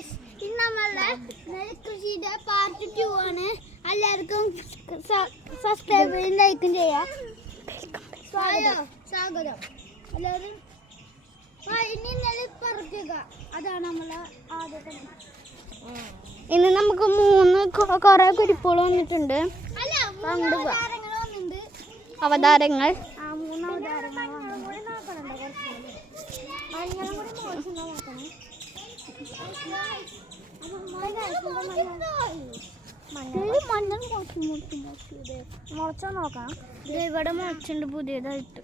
Guys ഇന്ന് നമ്മളുടെ നെൽകൃഷിയുടെ part 2 ആണ്. എല്ലാവർക്കും സബ്സ്ക്രൈബ് ലൈക്കും ചെയ്യാം. സ്വാഗതം എല്ലാവരും. ഇനി നെല്ല് പറിക്കുക, അതാണ് നമ്മളെ ആദ്യത്തെ. ഇന്ന് നമുക്ക് 3 കുറെ കുരിപ്പുകൾ വന്നിട്ടുണ്ട്. അവതാരങ്ങൾ 3 അവതാരങ്ങൾ മുളച്ച നോക്കാം. ഇവിടെ മുളച്ചുണ്ട് പുതിയതായിട്ട്.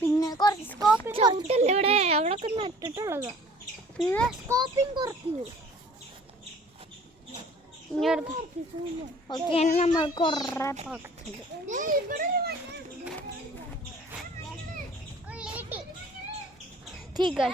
പിന്നെ കുറച്ച് സ്കോപ്പിംഗ് ഇവിടെ അവിടെയൊക്കെ നട്ടിട്ടുള്ളതാ. പിന്നെ സ്കോപ്പിംഗ് കുറയ്ക്കൂ. ഓക്കെ, നമ്മൾ കുറേ പാകത്തുണ്ട്. ठीक है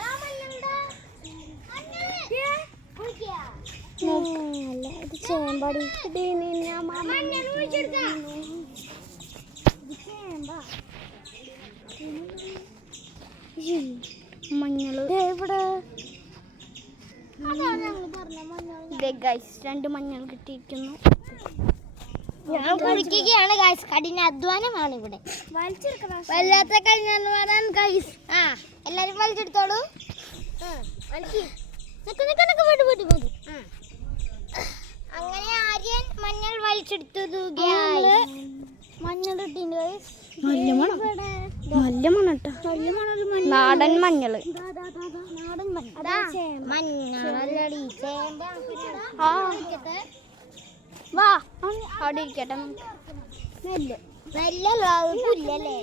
രണ്ട് മഞ്ഞൾ കിട്ടിയിരിക്കുന്നു. ഞാൻ കുളിക്കുകയാണ് ഗൈസ്. കഠിന അധ്വാനമാണ് ഇവിടെ. വല്ലാത്ത കഴിഞ്ഞാൽ ഗൈസ്. എല്ലാരും വലിച്ചെടുത്തോളൂ. അങ്ങനെ ആര്യൻ മഞ്ഞൾ വലിച്ചെടുത്തു. മഞ്ഞൾ ഇട്ടിട്ടുണ്ട് ഗൈസ്. നല്ല മണം, നല്ല മണട്ടോ. നാടൻ മഞ്ഞള്. വാ അവിടെ ഇരിക്കട്ടെ. നെല്ല് നെല്ലല്ലോ, പുല്ലല്ലേ?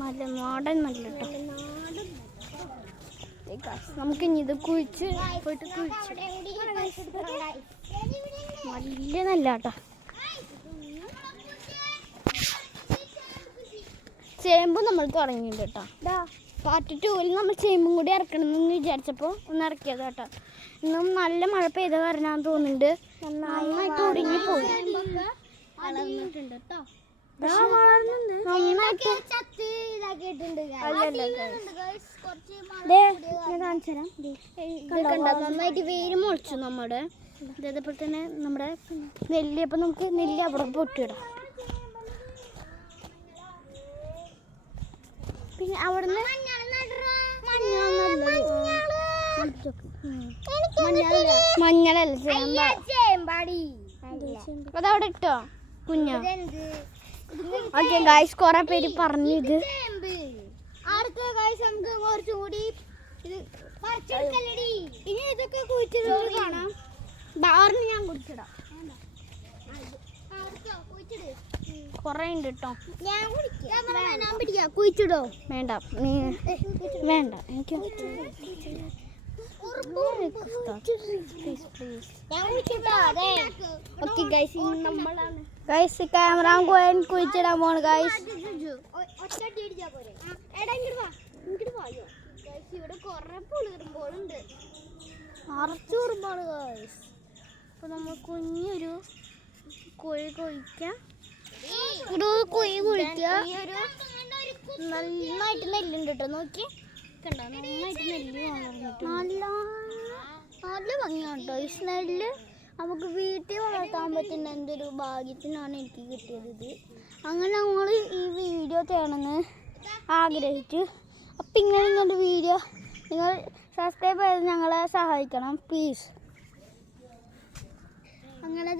നല്ല നാടൻ നല്ല കേട്ടോ. നമുക്ക് ഇനി ഇത് കുഴിച്ച് പോയിട്ട് കുഴിച്ച് നല്ല നല്ല കേട്ടോ. ചേമ്പ് നമ്മൾ തുടങ്ങിയിട്ടുണ്ട് കേട്ടോ. പാർട്ട് 2-ൽ നമ്മൾ ചേമ്പും കൂടി ഇറക്കണമെന്ന് വിചാരിച്ചപ്പോൾ ഒന്ന് ഇറക്കിയത് കേട്ടോ. ഇന്നും നല്ല മഴ പെയ്ത കാരണമാണെന്ന് തോന്നുന്നുണ്ട്. നന്നായിട്ട് ഒടുങ്ങി പോയി. നന്നായിട്ട് വേര് മുളച്ചു നമ്മുടെ. അതേപോലെ തന്നെ നമ്മുടെ നെല്ല്. അപ്പം നമുക്ക് നെല്ല് അവിടെ പൊട്ടിയിടാം. പിന്നെ അവിടുന്ന് മഞ്ഞളല്ല ചേമ്പാടി. അതവിടെ ഇട്ടോ കുഞ്ഞ. ഓക്കെ ഗൈസ്, കുറെ പേര് പറഞ്ഞു ഇത്. അടുത്ത ഗൈസ് നമുക്ക് കുറച്ചും കൂടി ഇനി ഇതൊക്കെ കുഴിച്ചിട്ട് കാണാം. ഞാൻ കുടിച്ചിടാം. കൊറേ ഉണ്ട് കേട്ടോ. ഞാൻ പിടിക്കാം. കുഴിച്ചിടോ? വേണ്ട, നീ വേണ്ട. എനിക്ക് ഓക്കെ ഗൈസ്, നമ്മളാണ് ഗൈസ് ക്യാമറ കുഴിച്ചിടാൻ പോണ് ഗൈസ്. ഇവിടെ കൊറേ പുളിറുമ്പോഴുണ്ട്, അറച്ചുറുമ്പാണ് ഗൈസ്. അപ്പൊ നമ്മൾ കുഞ്ഞൊരു കുഴി കുഴിക്കാം. ഒരു കുഴി കുഴിക്കുക. നന്നായിട്ട് നെല്ലുണ്ട് കേട്ടോ. നോക്കി കണ്ടോ, നന്നായിട്ട് നെല്ല് വളർന്നിട്ട് നല്ല നല്ല ഭംഗിയാണ് കേട്ടോ. ഈ നെല്ല് നമുക്ക് വീട്ടിൽ വളർത്താൻ പറ്റുന്ന എന്തൊരു ഭാഗ്യത്തിനാണ് എനിക്ക് കിട്ടിയത് ഇത്. അങ്ങനെ ഞങ്ങൾ ഈ വീഡിയോ ചെയ്യണമെന്ന് ആഗ്രഹിച്ചു. അപ്പം ഇങ്ങനെ വീഡിയോ നിങ്ങൾ സബ്സ്ക്രൈബ് ചെയ്ത് ഞങ്ങളെ സഹായിക്കണം പ്ലീസ്. അങ്ങനെ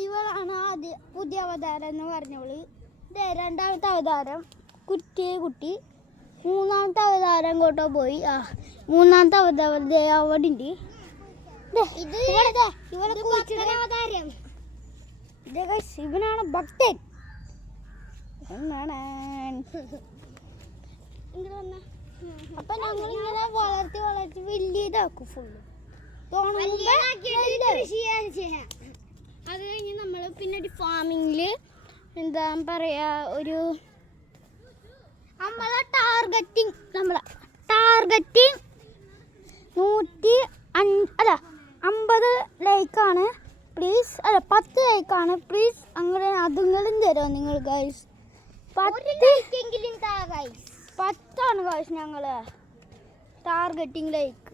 ഇവളാണ് പുതിയ അവതാരം എന്ന് പറഞ്ഞവള്. രണ്ടാമത്തെ അവതാരം കുട്ടി. മൂന്നാമത്തെ അവതാരം ഇങ്ങോട്ടോ പോയി. മൂന്നാമത്തെ അവതാരം അവിടെ ഉണ്ട്. ഇവനാണ് ഭക്തൻ. അപ്പൊ ഞങ്ങളിങ്ങനെ വളർത്തി വലിയതാക്കും ഫുള്ള്. അത് കഴിഞ്ഞ് നമ്മൾ പിന്നെ ഒരു ഫാമിങ്ങിൽ എന്താ പറയാ ഒരു നമ്മളെ ടാർഗറ്റിംഗ് 50 ലൈക്കാണ് പ്ലീസ്. 10 ലൈക്കാണ് പ്ലീസ്. അങ്ങനെ അതുങ്ങളും തരുമോ നിങ്ങൾ ഗൈസ്? 10 ആണ് ഗൈസ് ഞങ്ങൾ ടാർഗറ്റിംഗ് ലൈക്ക്.